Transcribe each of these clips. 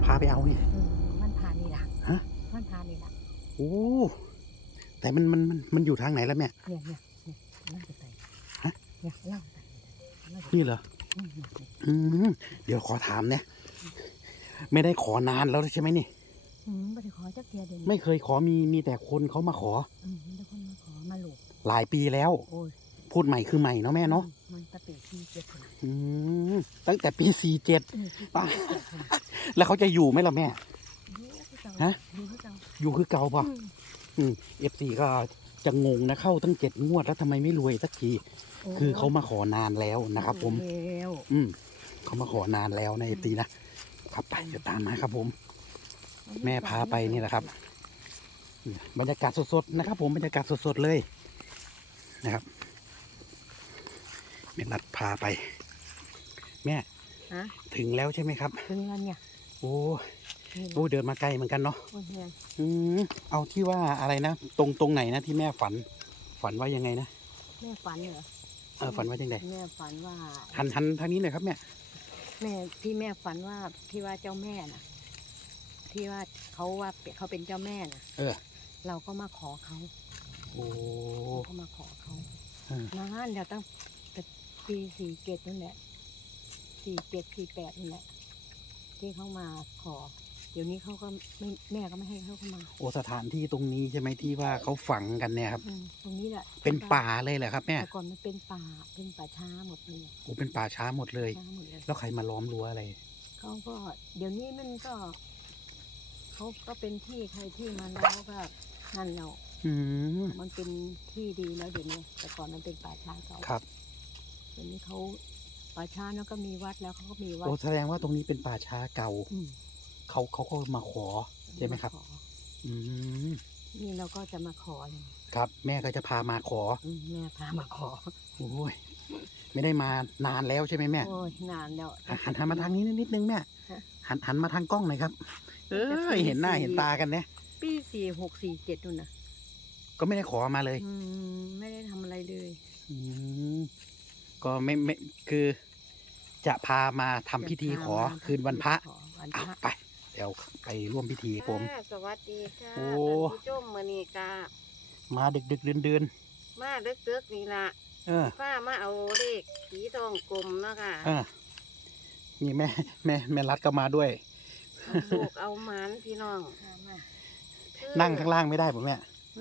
จะพาไปเอาเนี่ยอืมมันผ่านนี่ล่ะฮะ มันผ่านนี่ล่ะโอ้แต่มันมันมันมันอยู่ทางไหนแล้วแม่ เนี่ยเนี่ยเนี่ยเล่าไปฮะ เนี่ยเล่าไปเล่าไปนี่เหรอ อืมเนี่ยอืมเดี๋ยวขอถามเนี่ยไม่ได้ขอนานแล้วใช่ไหมนี่ อืมบ่ได้ขอจักเทียเดี๋ยวนี้ไม่เคยขอมีมีแต่คนเขามาขอ อืมมีแต่คนมาขอมาลูกหลายปีแล้ว โอ้ยพูดใหม่คือใหม่เนาะแม่เนาะอืมมันตะปีที่เจ็ดคนอืม ตั้งแต่ปีสี่เจ็ดอืมที่ป้าเจ็ดคนแล้วเขาจะอยู่ไหมล่ะแม่ดูคือเก่าฮะดูคือเก่าอยู่คือเก่าป่ะอืมเอฟซีก็จะงงนะเข้าตั้งเจ็ดงวดแล้วทำไมไม่รวยสักทีโอ้ยคือเขามาขอนานแล้วนะครับ ผมแล้วอืมเขามาขอนานแล้วในเอฟซีนะครับไปเดี๋ยวตามมาครับผม แม่พาไปนี่แหละครับ บรรยากาศสดๆนะครับ ผมบรรยากาศสดๆเลยนะครับแม่นัดพาไป แม่ฮะถึงแล้วใช่ไหมครับ ถึงแล้วเนี่ยโอ้นี่โอ้เดินมาไกลเหมือนกันเนาะโอ้ยเนี่ยอืมเอาที่ว่าอะไรนะ ตรงตรงไหนนะที่แม่ฝัน ฝันว่ายังไงนะแม่ฝันเหรอเออฝันว่ายังไงแม่ฝันว่า หันหันทางนี้หน่อยครับแม่แม่ที่แม่ฝันว่าที่ว่าเจ้าแม่น่ะ ที่ว่าเขาว่าเป็นเขาเป็นเจ้าแม่น่ะ เออ เราก็มาขอเขาโอ้ เราก็มาขอเขาอืม นานแล้วตั้งแต่ปีสี่เกตนั่นแหละ สี่เกตสี่แปดนั่นแหละที่เขามาขอ เดี๋ยวนี้เขาก็ไม่แม่ก็ไม่ให้เขาเข้ามาโอสถานที่ตรงนี้ใช่ไหมที่ว่าเขาฝังกันเนี่ยครับ อืมตรงนี้แหละเป็นป่าเลยเหรอครับแม่แต่ก่อนมันเป็นป่าเป็นป่าช้าหมดเลยโอ้เป็นป่าช้าหมดเลย ช้าหมดเลยแล้วใครมาล้อมรั้วอะไร เขาก็ เดี๋ยวนี้มันก็เขาก็เป็นที่ใครที่มันแล้วก็นั่นเราอืมมันเป็นที่ดีแล้วเดี๋ยวนี้แต่ก่อนมันเป็นป่าช้าเก่าครับ เดี๋ยวนี้เขา ป่าช้าแล้วก็มีวัดแล้วเขาก็มีวัด โอ้แสดงว่าตรงนี้เป็นป่าช้าเก่าอืมเขาเขาก็มาขอ ใช่ไหมครับาขออืมนี่เราก็จะมาขอเลยครับ แม่ก็จะพามาขออืมแม่พามาขอโอ้ยไม่ได้มานานแล้วใช่ไหมแม่ โอ้ยนานแล้ว อะหันหันมาทางนี้นิดนึงแม่ฮะหันหันมาทางกล้องหน่อยครับ เออเห็นหน้าเห็นตากันเนี่ยปีสี่หกสี่เจ็ดนู่นนะก็ไม่ได้ขอมาเลย อืมไม่ได้ทำอะไรเลย อืม ก็ไม่ไม่คือจะพามาทำพิธีขอจะพามาคืนวันพระขอวันอะพระไป เดี๋ยวไปร่วมพิธีผม ค่ะสวัสดีค่ะโอ้ ท่านผู้ชมมื้อนี้กะมาดึกดึกเดือนเดือนมาเดึกๆนี่ล่ะๆเออฟ้ามาเอาเลขผีทองกลมเนาะค่ะเออนี่แม่แม่แม่รัดก็มาด้วย เอาโศกเอาหมานพี่น้องมามาคือนั่งข้างล่างไม่ได้ผมแม่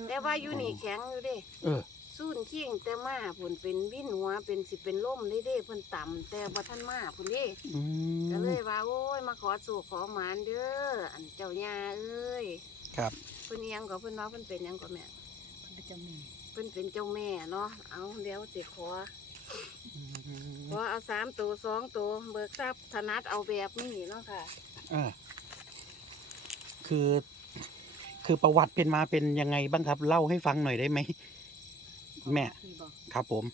แต่ว่าอยู่นี่แข็งอยู่เด้เออ สู้นขิงแต่มาผุนเป็นวินหัวเป็นสิเป็นล่มได้เด้เพิ่นต่ำแต่บ่ทันมาพุ่นเด้อืก็มเลยว่าโอ้ยมาขอโศกขอหมานเด้ออันเจ้าย่าเอ้ยครับเพิ่นอิหยังก็เพิ่นว่าเพิ่นเป็นหยังก็แม่พระเจ้าแม่เพิ่นเป็นเจ้าแม่เนาะเอาเดี๋ยวสิขออืมพอเอาสามตัวสองตัวเบิกทรัพย์ถนัดเอาแบบนี้เนาะค่ะ เออคือ คือประวัติเป็นมาเป็นยังไงบ้างครับ เล่าให้ฟังหน่อยได้ไหม แม่นี่บอกครับผม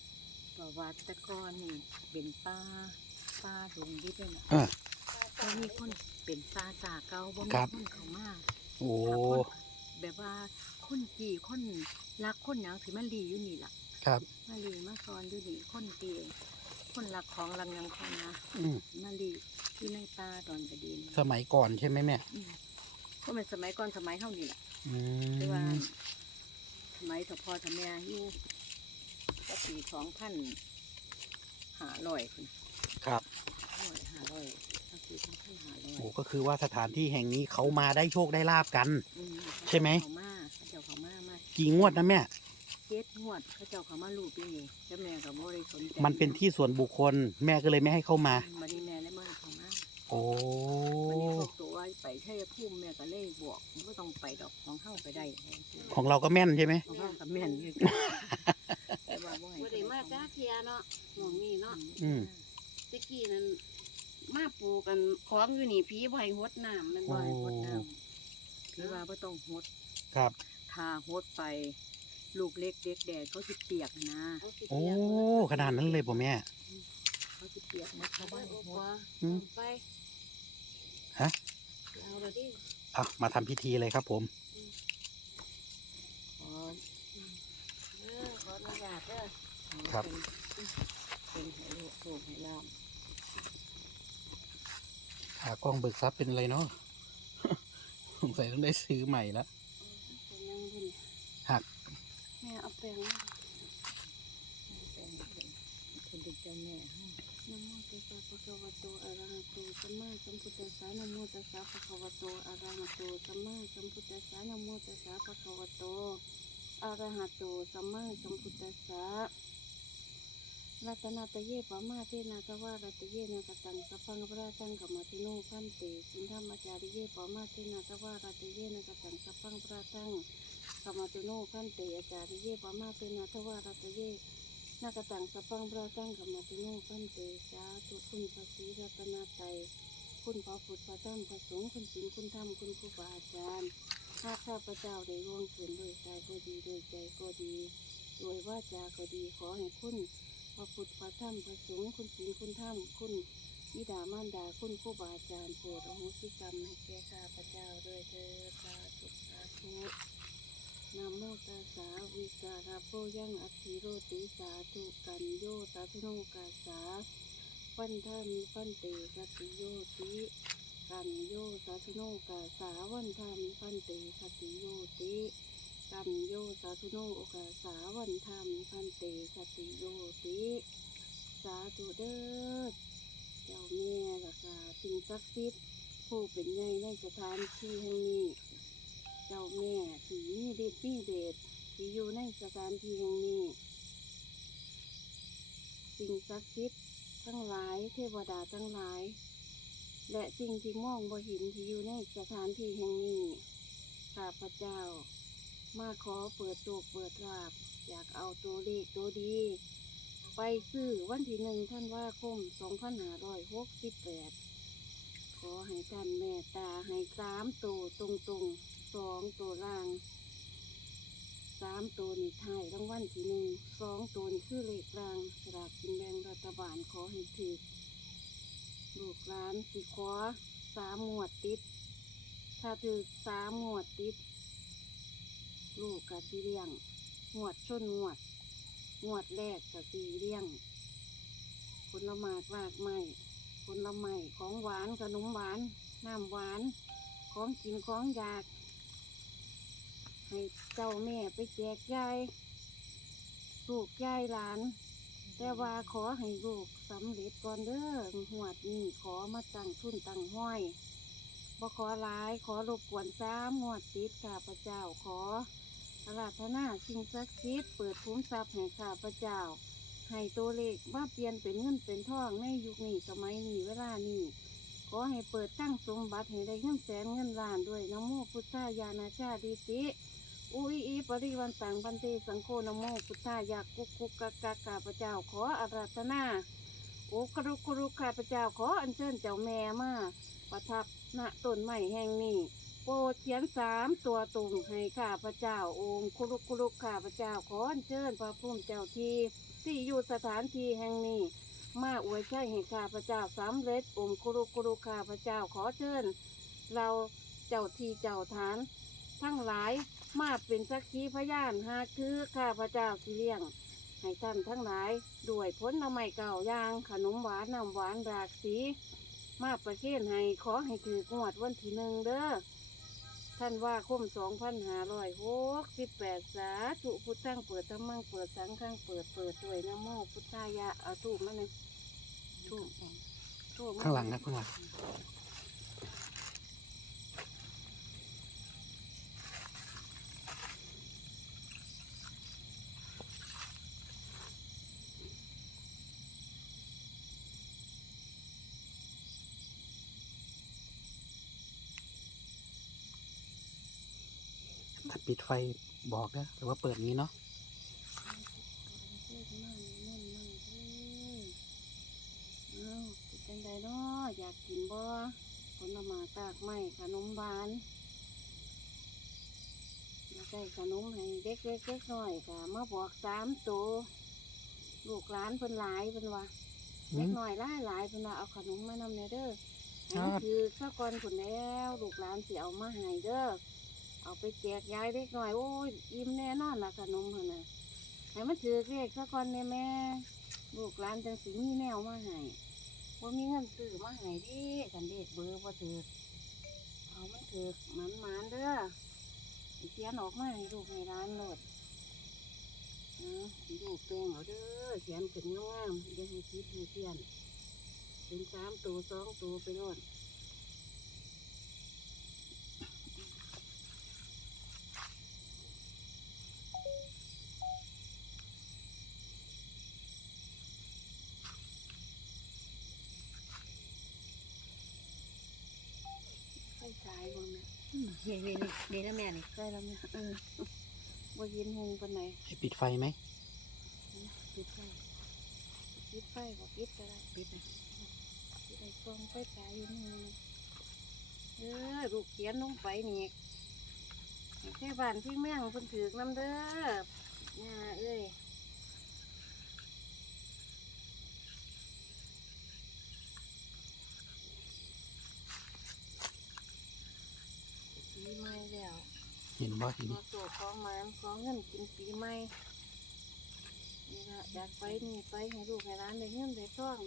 บอกว่าแตะกอนนี่เป็นป้าป้าดงดิบเลยนะเออก็มีคนเป็นซาซาเก่าบ่มีครับ คนเขามาโอ้แล้วคนแบบว่าคนจีคนรักคนหยังสิมาลีอยู่นี่ล่ะ ครับ มาลีมาซอนอยู่นี่คนจีคนรักของรังยังคนนะอืมมาลีที่ในป่าตอนกระดินสมัยก่อนใช่ไหมแม่ อืมก็เป็นสมัยก่อนสมัยเท่านี้แหละอืแต่ว่าม สมัยถพ่อถแม่อยู่ก็ปีสองพันหาร้อยคนครับร้อยหาร้อยก็ปีสองพันหาร้อยโอ้ก็คือว่าสถานที่แห่งนี้เขามาได้โชคได้ลาบกัน อืใช่ไหม เขามาเขาเจ้าเขามามากี่งวดนะแม่ เจ็ดงวดเขาเจ้าเขามาลูกปีนี้แล้วแม่ก็บ่ได้สนใจมันเป็นที่ส่วนบุคคล แม่ก็เลยไม่ให้เข้ามาบัดนี้แม่เลยมาเขามาโอ้วันนี้พวกตั วว่าไปชัยภูมิแม่ก็เลยบอกว่าต้องไปดอกของเข้าไปได้ของเราก็แม่นใช่ไหมของเข้ากับแม่นเลยแต่ว่าบ่ให้บ่ได้มาจ้าเทียเนาะหมองนี่เนาะอืมตะกี้นั้นมาปลูกกันของอยู่นี่ผีบ่ให้หดน้ำแมันบ่บ่ให้หดน้ำพี่ว่าบ่ต้องหดครับถ้าหดไป ลูกเล็กเด็กแดดเขาสิเปียกนะเขาสิโอ้เปียกหมขนาดนั้นเลยผมแม่ เขาสิเปียกนะชาวไปบ้านโอ้หโหดอืมไป ฮะเอาละดิอะมาทำพิธีเลยครับผมขอเออขออนุญาตเด้อครับเป็นให้ลูกโชคให้ลาบขากล้องเบิกทรัพย์เป็นอะไรเนาะขงสัยต้องได้ซื้อใหม่แล้วเป็นยังบุญหักแม่เอาแปลงมาแต่เป็นคนเป็นเจ้าแม่ให้ นะโมตัสสะภะคะวะโตอะระหะโตสัมมาสัมพุทธัสสะนะโมตัสสะภะคะวะโตอะระหะโตสัมมาสัมพุทธัสสะนะโมตัสสะภะคะวะโตอะระหะโตสัมมาสัมพุทธัสสะรัตนาตะเยปะมาเทนาตวารัตเยนะกตังสัพพังพระตังกัมมติโนพันเตสินธรรมจาริเยปะมาเทนาตวารัตเยนะกตังสัพพังพระตังกัมมติโนพันเตอาจาริเยปะมาเทนาตวารัตเย นากตังสปังพระตั้งกับมาติโนพันเตสาธุคุณพระศรีรัตนาไตคุณพระพุทธพระธรรมพระสงฆ์คุณศีลคุณธรรมคุณครูบาอาจารย์ข้าข้าพระเจ้าได้ร่วงเกินโดยกายก็ดีโดยใจก็ดี โดยว่าจาก็ดีขอให้คุณพระพุทธพระธรรมพระสงฆ์คุณศีลคุณธรรมคุณบิดามารดาคุณครูบาอาจารย์โปรดอโหสิกรรมให้แก่ข้าพระเจ้าด้วยเถิดสาธุสาธุ นะโมตัสสะวิการะโพยังอธิโรติสาธุกันโยสาธุโนกาสาปันธามิปันเตกติโยติกันโยสาธุโนกาสาวันธามิปันเตกติโยติกันโยสาธุโนโอกาสาวันธามิปันเตกติโยติสาธุเด้อเจ้าแม่ละกาสิ่งศักดิ์สิทธิ์ผู้เป็นใหญ่ในสถานที่แห่งนี้ เจ้าแม่ที่มีเดชมีเดชที่อยู่ในสถานที่แห่งนี้ สิ่งศักดิ์สิทธิ์ทั้งหลายเทวดาทั้งหลาย และสิ่งที่มองบ่เห็นที่อยู่ในสถานที่แห่งนี้ข้าพระเจ้า มาขอเปิดตัวเปิดลาบ อยากเอาตัวเลขตัวดี ไปซื้อวันที่หนึ่งท่านว่าคมสองพันห้าร้อยหกสิบแปดขอให้ท่านแม่ตาให้สามตัวตรงตรงๆ สองตัวล่างสามตัวนี่ไทายรางวัลที่หนึ่งสองตัวนี่คือเลขล่างสลากกินแบ่งรัฐบาลขอให้ถือลูกหลานสิขอสามงวดติด ถ้าถือสามงวดติด ลูกกะสีเลี้ยงงวดชนงวดงวดแรกกะสีเลี้ยงผลไม้รากไม้ผลไม้ของหวานขนมหวานน้ำหวาน ของกินของอยาก ให้เจ้าแม่ไปแจกยายลูกยายหลาน แต่ว่าขอให้ลูกสำเร็จก่อนเด้อหวดนี้ขอมาตั้งทุนตั้งห้อยบ่ขอหลายขอรบกวนสามงวดติดข้าพเจ้าขออาราธนาสิ่งศักดิ์สิทธิ์เปิดคุ้มทรัพย์ให้ข้าพเจ้า ให้ตัวเลขมาเปลี่ยนเป็นเงินเป็นทองในยุคนี้สมัยนี้เวลานี้ขอให้เปิดตั้งสมบัติให้ได้เงินแสนเงินล้านด้วยนะโมพุทธายานาชาดิติ อุยอีปริวันตังบันเตสังโฆนโมพุทธายากุกุกกะกะกาพเจ้าขออาราธนาโอกรุกรุข้าพเจ้าขออัญเชิญเจ้าแม่มาประทับณต้นไม้แห่งนี้โปรดเขียนสามตัวตรงให้ข้าพเจ้าองค์คุรุคุรุข้าพเจ้าขออัญเชิญพระพุ่มเจ้าทีที่อยู่สถานที่แห่งนี้ มาอวยชัยให้ข้าพเจ้าสำเร็จองค์ครุกรุข้าพเจ้าขอเชิญ เราเจ้าทีเจ้าฐาน ทั้งหลาย มาเป็นสักขีพยานหากคือข้าพระเจ้าสิเลี้ยง ให้ท่านทั้งหลายด้วยผลน้ำไม้เก่าอยางขนมหวานน้ำหวานรากสี มาประเคนให้ขอให้ถือกงวดวันที่หนึ่งเด้อท่านว่าคมสองพันหาร้อยหกสิบแปดสาธุพุทธังเปิดธรรมังเปิดสังฆังเปิดเปิดด้วยนะโมพุทธายะเอาทูบมาเลยทูบทูบมข้างหลังครับข้างหลัง ปิดไฟบอกนะหรือว่าเปิดอย่างนี้เนาะเทศมั่งนั่นมั่งเด้อเอาเป็นจังใดเนาะอยากกินบ่ผลไม้ตากไม้ขนมหวานอยากได้ขนมให้เด็กเล็กเล็กน้อยก็มาบอกสามตัวลูกหลานเพิ่นหลายเพิ่นว่าอืเล็กมน้อยหลายหลายเพิ่นว่าเอาขนมมานำเนเด้อครัให้บคือข้าวกอนผุนแล้ว ลูกหลานสิเอามาให้เด้อ เอาไปแจกยายเล็กน้อยโอ้ยอิ่มแน่นอนละขนมหั่นน่ะให้มันถือเลขข้าวกอนเนี่ยแม่ลูกหลานจังสิมีแนวมาให้ว่ามีเงินซื้อมาให้ดิกันเด็กเบอร์บ่ถือเอามันถือหมันหมันเด้อเขียนออกมาให้ลูกให้ร้านโลดนะลูกแปลงเอาเด้อเขียนขึ้นงามๆอย่าให้คิดให้เพียนเป็นสามตัวสองตัวไปโลด ไฟฉายบ่แม่นี่นี่นี่นี่นะแม่นี่ใกล้แล้วแม่เออบ่เย็นหงปานไหนให้ปิดไฟไหมปิดไฟปิดไฟบ่ปิดก็ได้ปิดนะสิได้กล้องไฟฉายอยู่นี่เออลูกเขียนลงไปนี่ให้แค่บ้านที่เมืองเพิ่นถือกน้ำเด้อย่าเอ้ยปีใหม่แล้ว เห็นบ่เห็นี้โศกของหมันของเงินกินปีใหม่นี่ละอยากไปนี่ไปให้ลูกให้ร้านได้เงินได้ทอง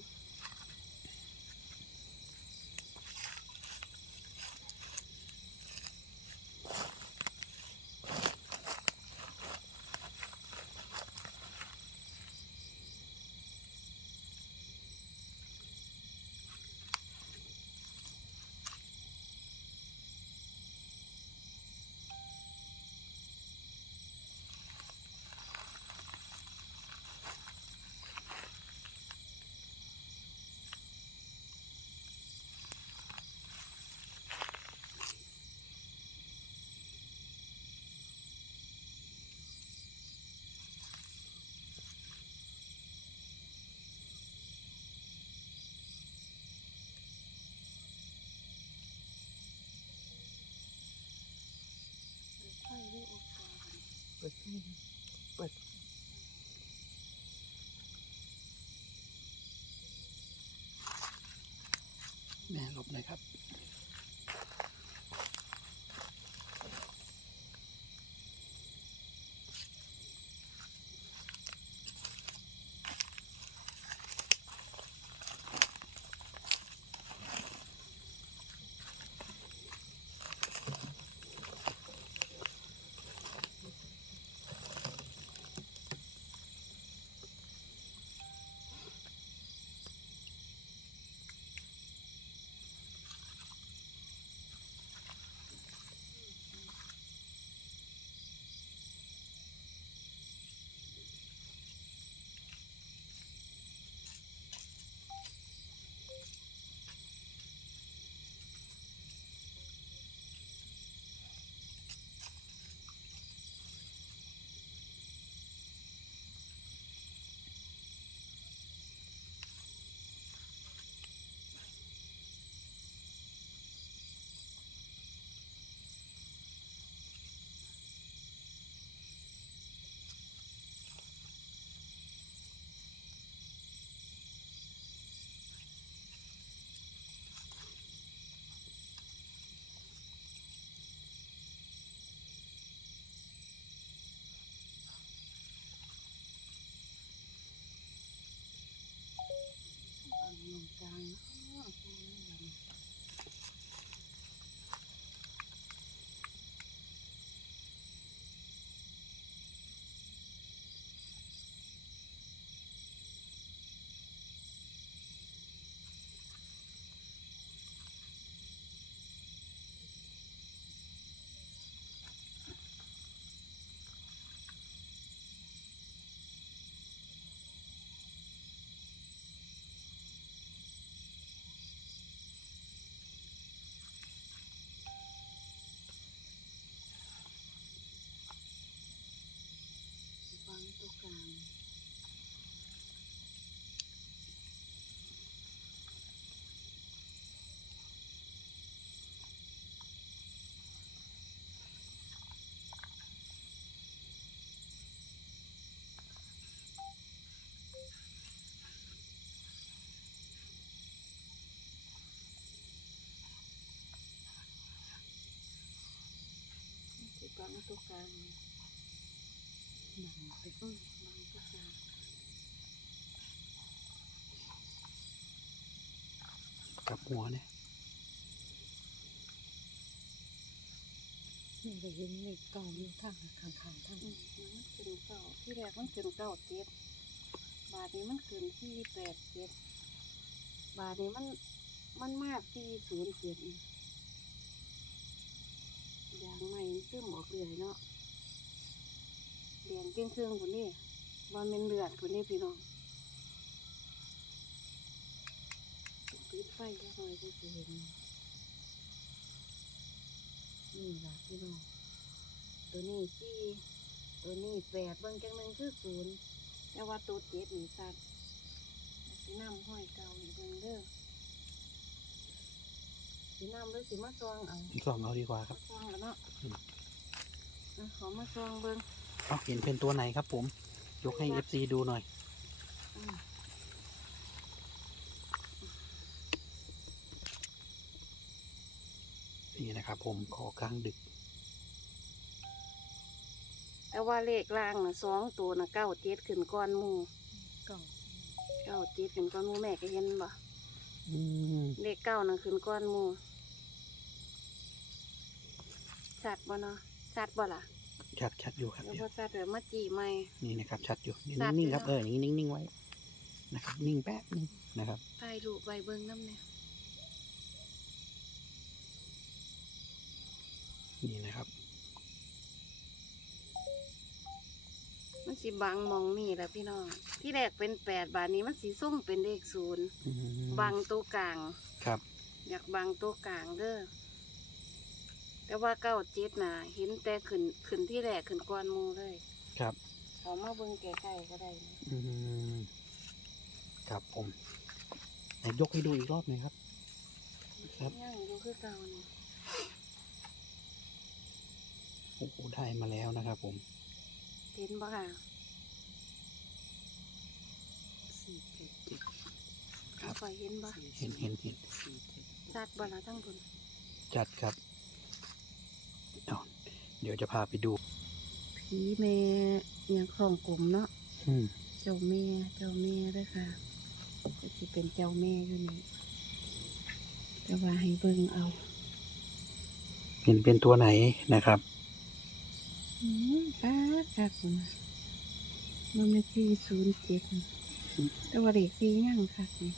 แม่หลบหน่อยครับ ตัวกลางหนังไปอืมวางตัวกลางกลับหัวเนี่ยแม่ก็เห็นเลขเก่าอยู่ข้างข้างข้างทางอืมมันขึ้นเก้าที่แรกมันขึ้นเก้าเจ็ดบาทนี้มันขึ้นที่แปดเจ็ดบาทนี้มันมันมากที่ศูนย์เจ็ดนี่อ ยางใหม่ซึมออกเรื่อยเนาะแดงเก้งเครื่องคนนี้บอลเป็นเลือดคนนี้พี่น้องปิดไฟจักหน่อยจะเห็นนี่ล่ะพี่น้องตัวนี้สี่ตัวนี้แปดเบิ่งจังหนึ่งคือศูนย์แต่ว่าตัวเจ็ดนี่สัตว์สีน้ำห้อยเก่าอีกเบิ่งเด้อ สีน้ำหรือสีมะซองเอาสองเอาดีกว่าครับมะซองแล้วเนาะอืมอะขอมะซองเบิ่งเอาเห็นเป็นตัวไหนครับ ผม ยกให้ FC ดูหน่อยอืมนี่นะครับผมขอกลางดึก แต่ว่าเลขล่างน่ะสองตัวน่ะเก้าเจ็ดขึ้นก้อนหมูเก่าเก้าเจ็ดขึ้นก้อนหมูแม่ก็เห็นบ่อืมเลขเก้าน่ะขึ้นก้อนหมู ชัดบ่เนาะชัดบ่ล่ะชัดชัดอยู่ครับแล้วเดี๋ยพวอชัดเดี๋ยวมาจีใหม่นี่นะครับชัดอยู่นี่ชัดนิ่งๆอยู่ครับเนอะเอออย่างนี้นิ่งๆไว้นะครับ นิ่งแป๊บนึงนะครับถ่ายรูปไว้เบิ่งน้ำเนี่ยนี่นะครับ มันสิบังมองนี่แหละพี่น้อง ที่แรกเป็นแปดบาทนี้มันสีส้มเป็นเลขศูนย์อืมบังตัวกลางครับ อยากบังตัวกลางเด้อ แต่ว่าเก้าเจ็ดน่ะเห็นแต่ขึ้นขึ้นที่แรกขึ้นก้อนหมูเลยครับ เขามาเบิ่งใกล้ๆก็ได้นะอืมครับผมไหนยกให้ดูอีกรอบหน่อยครับ ครับยังอยู่คือเก่านี่โอ้โหได้มาแล้วนะครับ ผมเห็นบ่ค่ะสี่เจ็ดครับคอยเห็นบ่เห็นเห็นเห็นสี่เจ็ดชัดบ่ละทั้งคนจัดครับเอาเดี๋ยวจะพาไปดู ผีแม่ยังคลองกลมเนาะอืมเจ้าแม่เจ้าแม่เด้วยค่ะก็สิเป็นเจ้าแม่อยู่นี่แต่ว่าให้เบิ่งเอาเห็นเป็นตัวไหนนะครับอืมป้าค่ะคุณมันไม่สี่ศูนย์เจ็ดแต่ว่าเด็กสี่ยังค่ะนี่